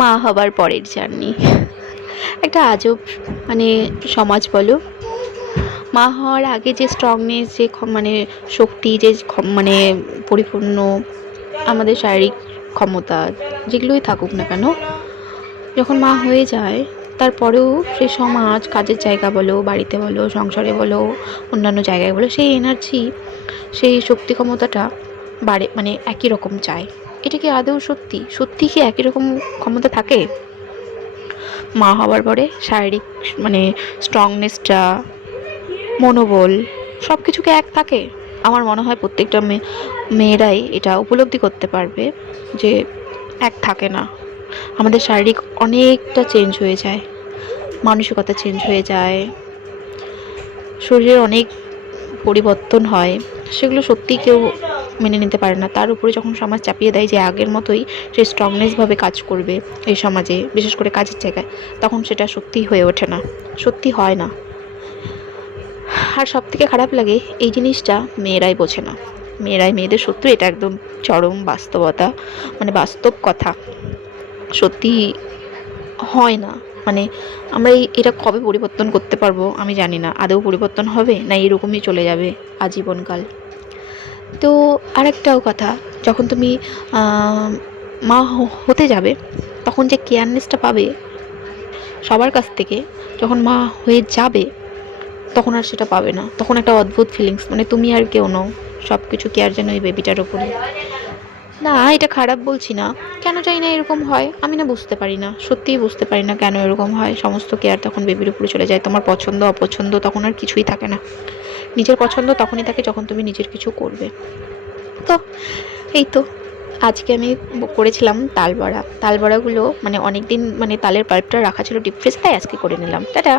মা হবার পরের জার্নি একটা আজব, মানে সমাজ বলো, মা হওয়ার আগে যে স্ট্রংনেস, যে মানে শক্তি, যে মানে পরিপূর্ণ আমাদের শারীরিক ক্ষমতা যেগুলোই থাকুক না কেন, যখন মা হয়ে যায় তারপরেও সেই সমাজ, কাজের জায়গা বলো, বাড়িতে বলো, সংসারে বলো, অন্যান্য জায়গায় বলো, সেই এনার্জি, সেই শক্তি ক্ষমতাটা বাড়ে, মানে একই রকম চায়। এটা কি আদৌ সত্যি? সত্যি কি একই রকম ক্ষমতা থাকে মা হওয়ার পরে? শারীরিক মানে স্ট্রংনেসটা, মনোবল, সব কিছু কি এক থাকে? আমার মনে হয় প্রত্যেকটা মেয়েরাই এটা উপলব্ধি করতে পারবে যে এক থাকে না। আমাদের শারীরিক অনেকটা চেঞ্জ হয়ে যায়, মানসিকতা চেঞ্জ হয়ে যায়, শরীরের অনেক পরিবর্তন হয়, সেগুলো সত্যিই কেউ মেনে নিতে পারে না। তার উপরে যখন সমাজ চাপিয়ে দেয় যে আগের মতোই সে স্ট্রংনেসভাবে কাজ করবে এই সমাজে, বিশেষ করে কাজের জায়গায়, তখন সেটা সত্যিই হয়ে ওঠে না, সত্যি হয় না। আর সবথেকে খারাপ লাগে এই জিনিসটা মেয়েরাই বোঝে না। মেয়েরাই মেয়েদের শত্রু, এটা একদম চরম বাস্তবতা, মানে বাস্তব কথা। সত্যি হয় না, মানে আমরা এটা কবে পরিবর্তন করতে পারবো আমি জানি না। আদৌ পরিবর্তন হবে না এরকমই চলে যাবে আজীবনকাল? তো আরেকটাও কথা, যখন তুমি মা হতে যাবে, তখন যে কেয়ারনেসটা পাবে সবার কাছ থেকে, যখন মা হয়ে যাবে তখন আর সেটা পাবে না। তখন একটা অদ্ভুত ফিলিংস, মানে তুমি আর কেউ নও, সব কিছু কেয়ার যেন ওই বেবিটার ওপরে। না, এটা খারাপ বলছি না, কেন চাই না এরকম হয় আমি না বুঝতে পারি না, সত্যিই বুঝতে পারি না কেন এরকম হয়। সমস্ত কেয়ার তখন বেবির উপরে চলে যায়, তোমার পছন্দ অপছন্দ তখন আর কিছুই থাকে না। নিজের পছন্দ তখনই থাকে যখন তুমি নিজের কিছু করবে। তো এই তো, আজকে আমি করেছিলাম তাল বড়া। তাল বড়াগুলো মানে অনেক দিন, মানে তালের পাল্পটা রাখা ছিল ডিপ ফ্রিজে, তাই আজকে করে নিলাম। টাটা।